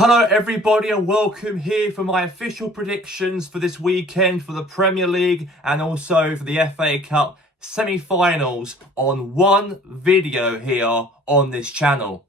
Hello everybody and welcome here for my official predictions for this weekend for the Premier League and also for the FA Cup semi-finals on one video here on this channel.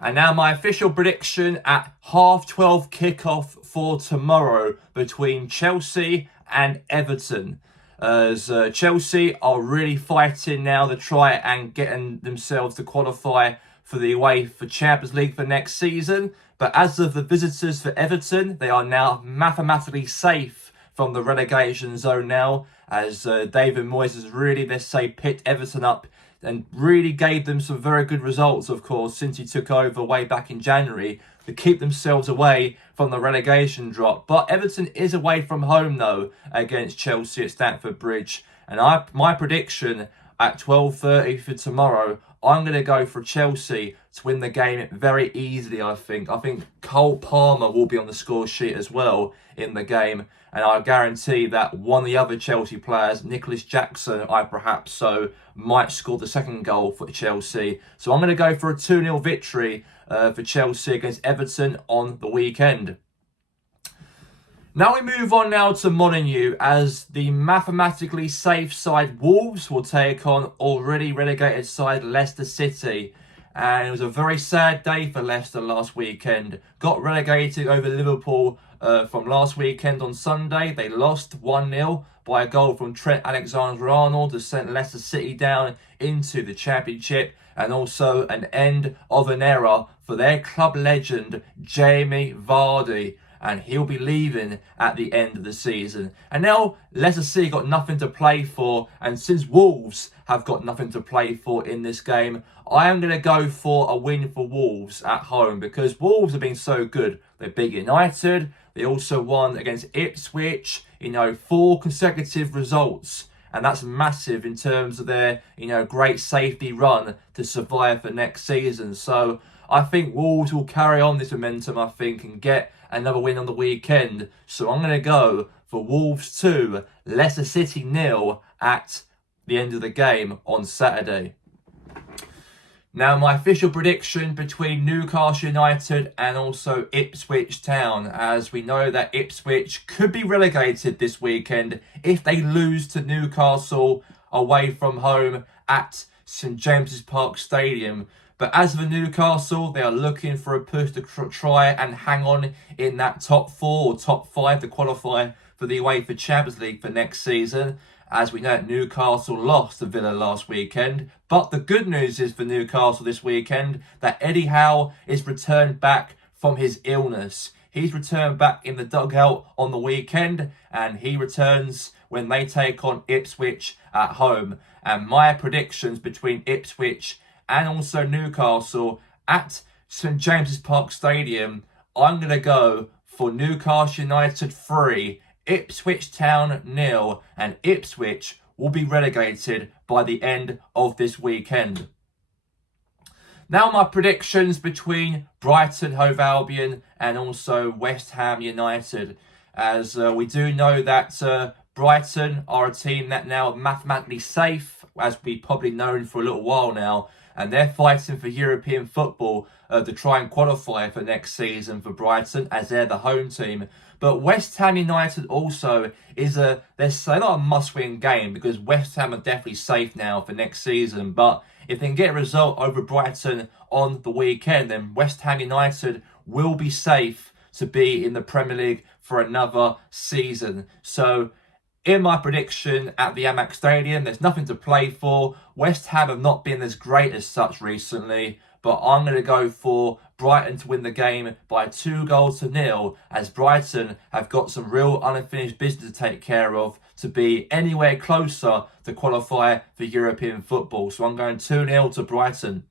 And now my official prediction at 12:30 kickoff for tomorrow between Chelsea and Everton. As Chelsea are really fighting now to try and getting themselves to qualify for the UEFA Champions League for next season. But as of the visitors for Everton, they are now mathematically safe from the relegation zone now, as David Moyes has really, let's say, picked Everton up and really gave them some very good results, of course, since he took over way back in January to keep themselves away from the relegation drop. But Everton is away from home, though, against Chelsea at Stamford Bridge. And my prediction at 12:30 for tomorrow, I'm going to go for Chelsea to win the game very easily, I think. I think Cole Palmer will be on the score sheet as well in the game. And I guarantee that one of the other Chelsea players, Nicholas Jackson, might score the second goal for Chelsea. So I'm going to go for a 2-0 victory for Chelsea against Everton on the weekend. Now we move on now to Molineux, as the mathematically safe side Wolves will take on already relegated side Leicester City. And it was a very sad day for Leicester last weekend. Got relegated over Liverpool from last weekend on Sunday. They lost 1-0 by a goal from Trent Alexander-Arnold to send Leicester City down into the Championship, and also an end of an era for their club legend Jamie Vardy. And he'll be leaving at the end of the season. And now Leicester City got nothing to play for. And since Wolves have got nothing to play for in this game, I am going to go for a win for Wolves at home, because Wolves have been so good. They beat United. They also won against Ipswich. 4 consecutive results. And that's massive in terms of their, great safety run to survive for next season. So I think Wolves will carry on this momentum, and get another win on the weekend. So I'm going to go for Wolves 2, Leicester City 0 at the end of the game on Saturday. Now, my official prediction between Newcastle United and also Ipswich Town, as we know that Ipswich could be relegated this weekend if they lose to Newcastle away from home at St James's Park Stadium. But as for Newcastle, they are looking for a push to try and hang on in that top 4 or top 5 to qualify for the UEFA Champions League for next season. As we know that Newcastle lost to Villa last weekend. But the good news is for Newcastle this weekend that Eddie Howe is returned back from his illness. He's returned back in the dugout on the weekend, and he returns when they take on Ipswich at home. And my predictions between Ipswich and also Newcastle at St James's Park Stadium, I'm going to go for Newcastle United 3, Ipswich Town 0, and Ipswich will be relegated by the end of this weekend. Now my predictions between Brighton Hove Albion and also West Ham United, as we do know that Brighton are a team that now are mathematically safe, as we've probably known for a little while now, and they're fighting for European football to try and qualify for next season for Brighton, as they're the home team. But West Ham United also is not a must-win game, because West Ham are definitely safe now for next season. But if they can get a result over Brighton on the weekend, then West Ham United will be safe to be in the Premier League for another season. So in my prediction at the Amex Stadium, there's nothing to play for. West Ham have not been as great as such recently, but I'm going to go for Brighton to win the game by 2-0, as Brighton have got some real unfinished business to take care of to be anywhere closer to qualify for European football. So I'm going 2-0 to Brighton.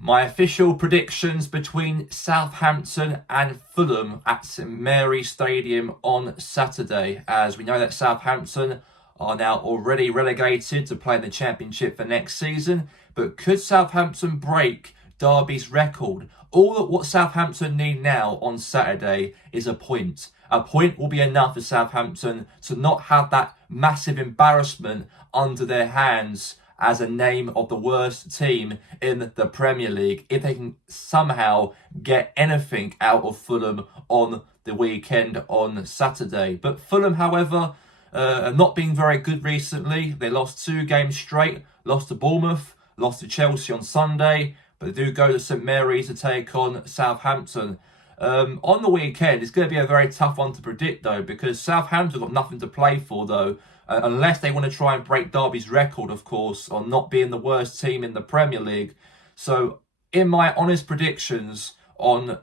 My official predictions between Southampton and Fulham at St Mary's Stadium on Saturday, as we know that Southampton are now already relegated to play in the Championship for next season. But could Southampton break Derby's record? All that what Southampton need now on Saturday is a point. A point will be enough for Southampton to not have that massive embarrassment under their hands as a name of the worst team in the Premier League if they can somehow get anything out of Fulham on the weekend on Saturday. But Fulham, however, have not been very good recently. They lost 2 games straight, lost to Bournemouth, lost to Chelsea on Sunday, but they do go to St Mary's to take on Southampton. On the weekend, it's going to be a very tough one to predict, though, because Southampton got nothing to play for, though, unless they want to try and break Derby's record, of course, on not being the worst team in the Premier League. So, in my honest predictions on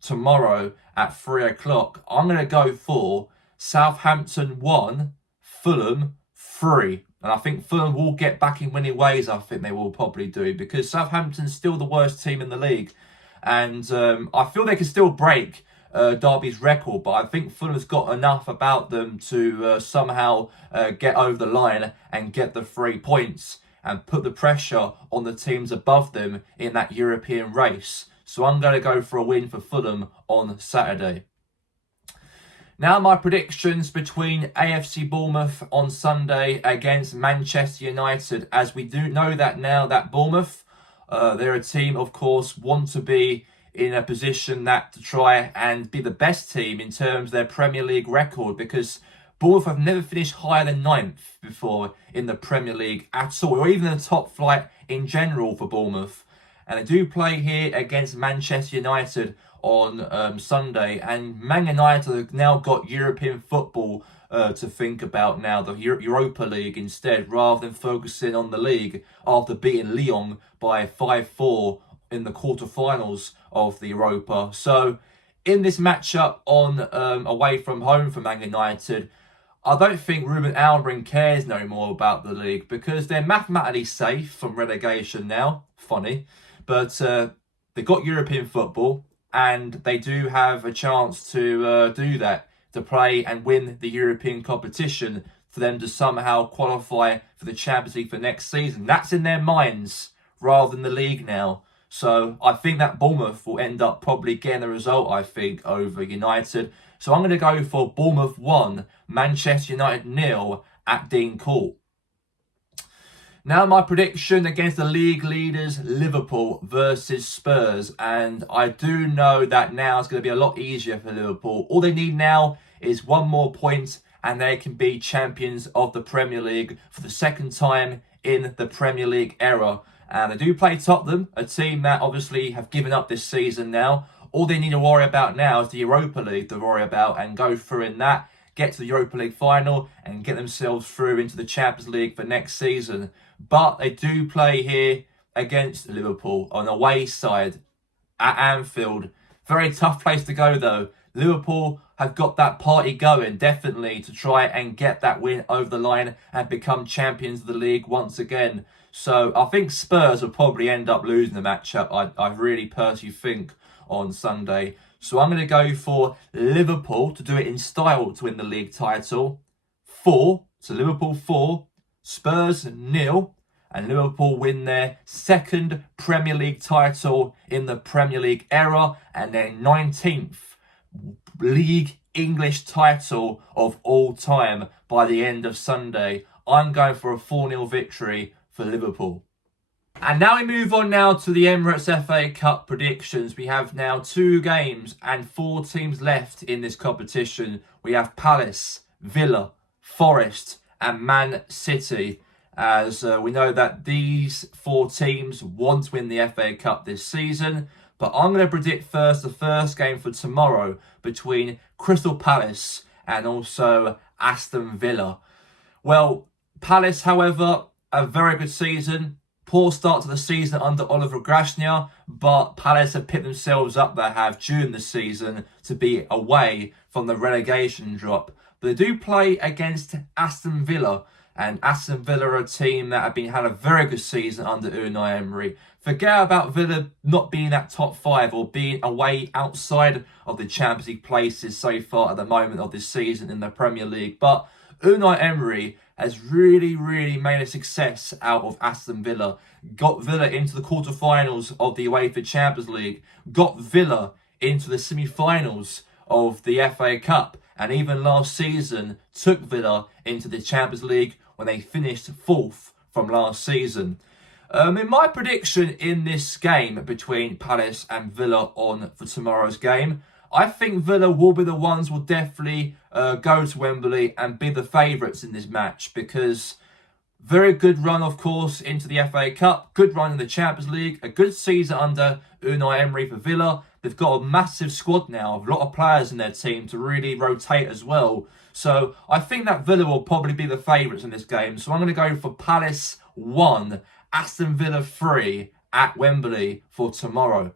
tomorrow at 3 o'clock, I'm going to go for Southampton 1, Fulham 3. And I think Fulham will get back in winning ways. I think they will probably do, because Southampton's still the worst team in the league. And I feel they can still break Derby's record, but I think Fulham's got enough about them to somehow get over the line and get the 3 points and put the pressure on the teams above them in that European race. So I'm going to go for a win for Fulham on Saturday. Now my predictions between AFC Bournemouth on Sunday against Manchester United, as we do know that now that Bournemouth, they're a team, of course, want to be in a position that to try and be the best team in terms of their Premier League record, because Bournemouth have never finished higher than 9th before in the Premier League at all, or even in the top flight in general for Bournemouth. And they do play here against Manchester United on Sunday, and Man United have now got European football to think about now, the Europa League instead, rather than focusing on the league after beating Lyon by 5-4 in the quarterfinals of the Europa. So in this matchup on away from home for Man United, I don't think Ruben Amorim cares no more about the league, because they're mathematically safe from relegation now. Funny, but they've got European football, and they do have a chance to do that, to play and win the European competition for them to somehow qualify for the Champions League for next season. That's in their minds rather than the league now. So I think that Bournemouth will end up probably getting the result, I think, over United. So I'm going to go for Bournemouth 1, Manchester United 0 at Dean Court. Now my prediction against the league leaders, Liverpool versus Spurs. And I do know that now it's going to be a lot easier for Liverpool. All they need now is 1 more point and they can be champions of the Premier League for the 2nd time in the Premier League era. And they do play Tottenham, a team that obviously have given up this season now. All they need to worry about now is the Europa League to worry about and go through in that, get to the Europa League final and get themselves through into the Champions League for next season. But they do play here against Liverpool on away side at Anfield. Very tough place to go though. Liverpool have got that party going, definitely, to try and get that win over the line and become champions of the league once again. So I think Spurs will probably end up losing the matchup, I really personally think, on Sunday. So I'm going to go for Liverpool to do it in style to win the league title. 4, so Liverpool 4, Spurs 0, and Liverpool win their 2nd Premier League title in the Premier League era and their 19th league English title of all time by the end of Sunday. I'm going for a 4-0 victory for Liverpool. And now we move on now to the Emirates FA Cup predictions. We have now 2 games and 4 teams left in this competition. We have Palace, Villa, Forest and Man City. As we know that these 4 teams want to win the FA Cup this season. But I'm going to predict first the first game for tomorrow between Crystal Palace and also Aston Villa. Well, Palace, however, a very good season. Poor start to the season under Oliver Grasnia, but Palace have picked themselves up, they have, during the season to be away from the relegation drop. But they do play against Aston Villa, and Aston Villa are a team that have had a very good season under Unai Emery. Forget about Villa not being that top 5 or being away outside of the Champions League places so far at the moment of this season in the Premier League. But Unai Emery has really made a success out of Aston Villa. Got Villa into the quarterfinals of the UEFA Champions League. Got Villa into the semi-finals of the FA Cup. And even last season took Villa into the Champions League when they finished 4th from last season. In my prediction in this game between Palace and Villa for tomorrow's game, I think Villa will be the ones will definitely go to Wembley and be the favourites in this match, because very good run, of course, into the FA Cup, good run in the Champions League, a good season under Unai Emery for Villa. They've got a massive squad now, a lot of players in their team to really rotate as well. So I think that Villa will probably be the favourites in this game. So I'm going to go for Palace 1, Aston Villa 3 at Wembley for tomorrow.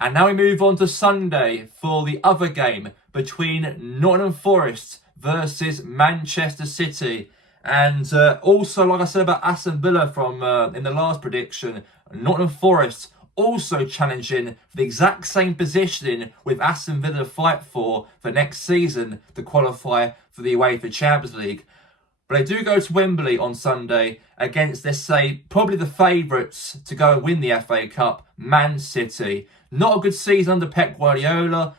And now we move on to Sunday for the other game between Nottingham Forest versus Manchester City. And also, like I said about Aston Villa from in the last prediction, Nottingham Forest also challenging for the exact same positioning with Aston Villa to fight for next season to qualify for the UEFA Champions League. But they do go to Wembley on Sunday against, let's say, probably the favourites to go and win the FA Cup, Man City. Not a good season under Pep Guardiola.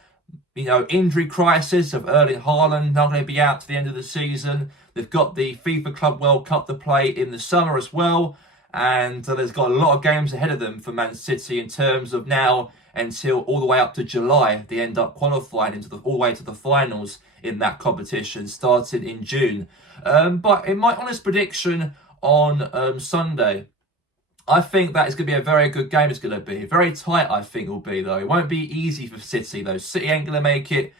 You know, injury crisis of Erling Haaland not going to be out to the end of the season. They've got the FIFA Club World Cup to play in the summer as well. And there's got a lot of games ahead of them for Man City in terms of now until all the way up to July. They end up qualifying all the way to the finals in that competition starting in June. But in my honest prediction on Sunday, I think that is going to be a very good game. It's going to be very tight, I think it will be, though. It won't be easy for City, though. City ain't going to make it,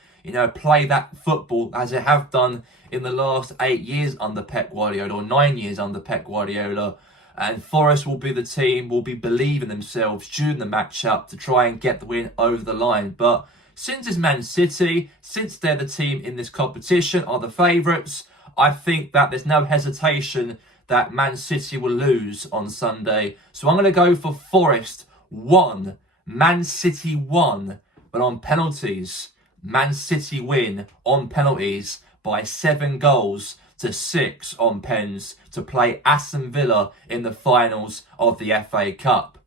play that football as they have done in the last 8 years under Pep Guardiola, or 9 years under Pep Guardiola. And Forest will be the team, will be believing themselves during the matchup to try and get the win over the line. But since it's Man City, since they're the team in this competition, are the favourites, I think that there's no hesitation that Man City will lose on Sunday. So I'm going to go for Forest 1, Man City 1, but on penalties. Man City win on penalties by 7-6 on pens to play Aston Villa in the finals of the FA Cup.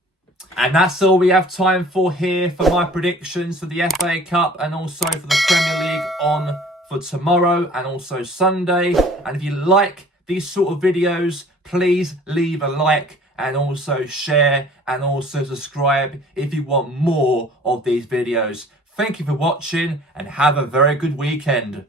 And that's all we have time for here for my predictions for the FA Cup and also for the Premier League on for tomorrow and also Sunday. And if you like these sort of videos, please leave a like and also share and also subscribe if you want more of these videos. Thank you for watching and have a very good weekend.